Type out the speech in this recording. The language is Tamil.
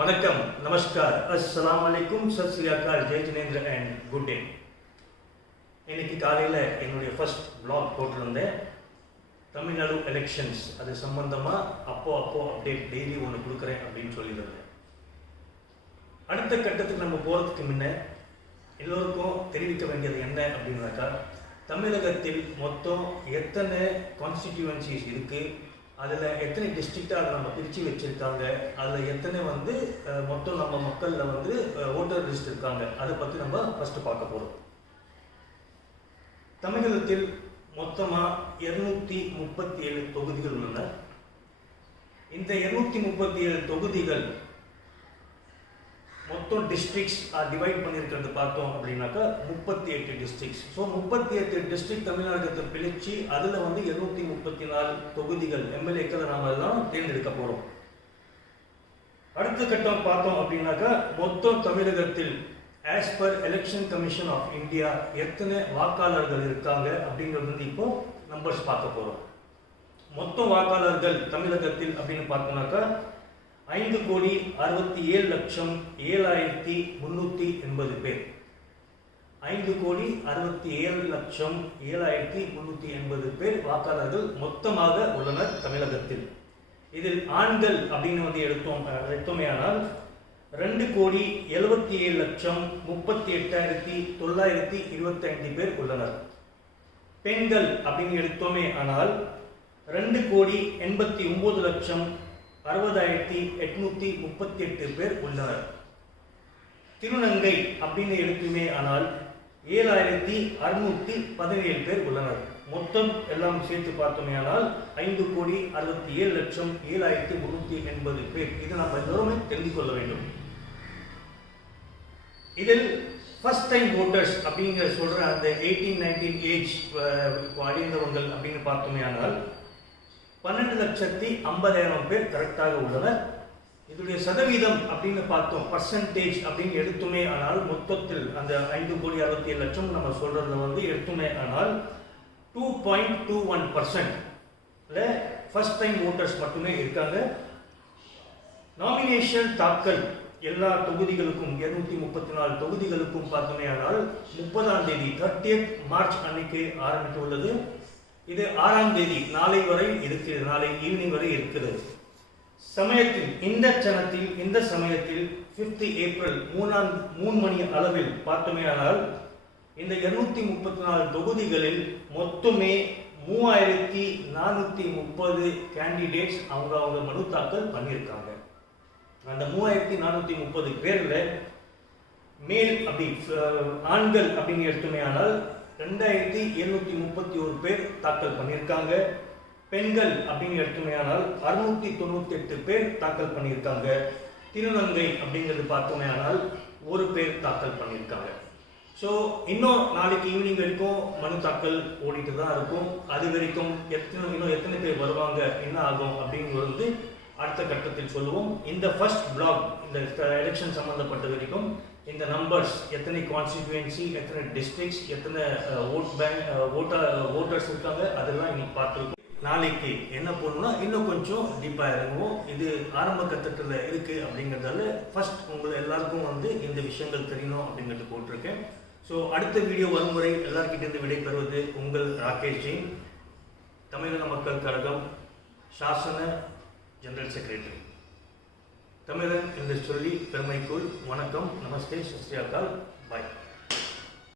வணக்கம், நமஸ்கார், அஸ்ஸலாமு அலைக்கும், சத் ஸ்ரீ அகால், ஜெய் ஜினேந்திர அண்ட் குட் டே. இன்னைக்கு காலையில் என்னுடைய ஃபர்ஸ்ட் ப்ளாக் போட்டிருந்தேன். தமிழ்நாடு எலெக்ஷன்ஸ் அது சம்பந்தமாக அப்போ அப்டேட் டெய்லி ஒன்று கொடுக்குறேன் அப்படின்னு சொல்லியிருந்தேன். அடுத்த கட்டத்துக்கு நம்ம போகிறதுக்கு முன்ன எல்லோருக்கும் தெரிவிக்க வேண்டியது என்ன அப்படின்னாக்கா, தமிழகத்தில் மொத்தம் எத்தனை கான்ஸ்டிடியூவன்சிஸ் இருக்குது, அதில் எத்தனை டிஸ்ட்ரிக்டாக அதை நம்ம பிரித்து வச்சுருக்காங்க, அதில் எத்தனை மொத்தம் நம்ம மக்களில் ஓட்டர் லிஸ்ட் இருக்காங்க, அதை பற்றி நம்ம ஃபஸ்ட்டு பார்க்க போகிறோம். தமிழகத்தில் மொத்தமாக 237 தொகுதிகள் உள்ளன. இந்த 237 தொகுதிகள் மொத்தம் டிஸ்ட்ரிக்ட்ஸ் டிவைட் பண்ணியிருக்கிறது பார்த்தோம் அப்படின்னாக்கா 38 டிஸ்ட்ரிக்ட்ஸ். ஸோ 38 டிஸ்ட்ரிக்ட் தமிழ்நாட்டத்தை பிரித்து அதில் 234 தொகுதிகள் எம்எல்ஏக்களை நாம் எல்லாம் தேர்ந்தெடுக்க போகிறோம். அடுத்த கட்டம் பார்த்தோம் அப்படின்னாக்கா, மொத்தம் தமிழகத்தில் as per election commission of India எத்தனை வாக்காளர்கள் இருக்காங்க அப்படிங்கிறது இப்போ நம்பர்ஸ் பார்க்க போகிறோம். மொத்தம் வாக்காளர்கள் தமிழகத்தில் அப்படின்னு பார்த்தோம்னாக்கா 5,67,07,380 பேர். 5,67,07,380 பேர் வாக்காளர்கள் மொத்தமாக உள்ளனர் தமிழகத்தில். இதில் ஆண்கள் அப்படின்னு எடுத்தோமேயானால் 2,77,38,925 பேர் உள்ளனர். பெண்கள் அப்படின்னு எடுத்தோமே ஆனால் 2,89,60,838 பேர் உள்ளனர். திருநங்கை அப்படின்னு எடுத்துமே ஆனால் 7,617 பேர் உள்ளனர். மொத்தம் எல்லாம் சேர்த்து பார்த்தோமே ஆனால் 5,67,07,380 பேர். இது நாம் எல்லோருமே தெரிந்து கொள்ள வேண்டும். இதில் ஃபர்ஸ்ட் டைம் ஓட்டர்ஸ் அப்படிங்கிற சொல்ற அந்த 18-19 ஏஜ் அடைந்தவர்கள் அப்படின்னு பார்த்தோமே ஆனால் 12,50,000 பேர் கரெக்டாக உள்ளனர். இதனுடைய சதவீதம் அப்படின்னு பார்த்தோம், பர்சன்டேஜ் அப்படின்னு எடுத்துமே ஆனால் மொத்தத்தில் அந்த 5,67,00,000 நம்ம சொல்றதுல எடுத்துமே ஆனால் 2.21% ஃபர்ஸ்ட் டைம் ஓட்டர்ஸ் மட்டுமே இருக்காங்க. நாமினேஷன் தாக்கல் எல்லா தொகுதிகளுக்கும் 234 தொகுதிகளுக்கும் பார்த்தோமே ஆனால் 30ஆம் தேதி 30th மார்ச் அன்னைக்கு ஆரம்பித்து உள்ளது. இது 6ஆம் தேதி நாளை வரை இருக்கிறது, நாளை ஈவினிங் வரை இருக்கிறது. இந்த சமயத்தில் 5th ஏப்ரல் 3 மணி அளவில் பார்த்தோமே ஆனால் இந்த 234 தொகுதிகளில் மொத்தமே 3,430 கேண்டிடேட்ஸ் அவங்க மனு தாக்கல் பண்ணியிருக்காங்க. அந்த 3,430 பேர்ல மேல் ஆண்கள் அப்படின்னு எடுத்துமே ஆனால் 2,731 பேர் தாக்கல் பண்ணியிருக்காங்க. பெண்கள் அப்படின்னு எடுத்துமே ஆனால் 698 பேர் தாக்கல் பண்ணியிருக்காங்க. திருநங்கை அப்படிங்கிறது பார்த்தோமே ஆனால் 1 பேர் தாக்கல் பண்ணியிருக்காங்க. ஸோ இன்னும் நாளைக்கு ஈவினிங் வரைக்கும் மனு தாக்கல் ஓடிட்டு தான் இருக்கும். அது வரைக்கும் இன்னும் எத்தனை பேர் வருவாங்க, என்ன ஆகும் அப்படிங்கிறது அடுத்த கட்டத்தில் சொல்லுவோம். இந்த ஃபர்ஸ்ட் பிளாக் இந்த எலெக்ஷன் சம்பந்தப்பட்ட வரைக்கும் இந்த நம்பர்ஸ், எத்தனை கான்ஸ்டிடியூவன்சி, எத்தனை டிஸ்ட்ரிக்ட்ஸ், எத்தனை ஓட்டர்ஸ் இருக்காங்க, அதெல்லாம் இன்னைக்கு பார்த்துருக்கோம். நாளைக்கு என்ன பண்ணணும்னா இன்னும் கொஞ்சம் டீப்பாக இறங்குவோம். இது ஆரம்ப கட்டத்தில் இருக்கு அப்படிங்கிறதால ஃபர்ஸ்ட் உங்களை எல்லாருக்கும் இந்த விஷயங்கள் தெரியணும் அப்படிங்கிறது போட்டிருக்கேன். ஸோ அடுத்த வீடியோ வரும் முறை எல்லார்கிட்டேருந்து விடைபெறுவது உங்கள் ராகேஷ் ஜெயின், தமிழக மக்கள் கழகம் சாசன ஜெனரல் செக்ரட்டரி. தமிழன் என்று சொல்லி பெருமைக்குள் வணக்கம், நமஸ்தே, சத் ஸ்ரீ அகால், பாய்.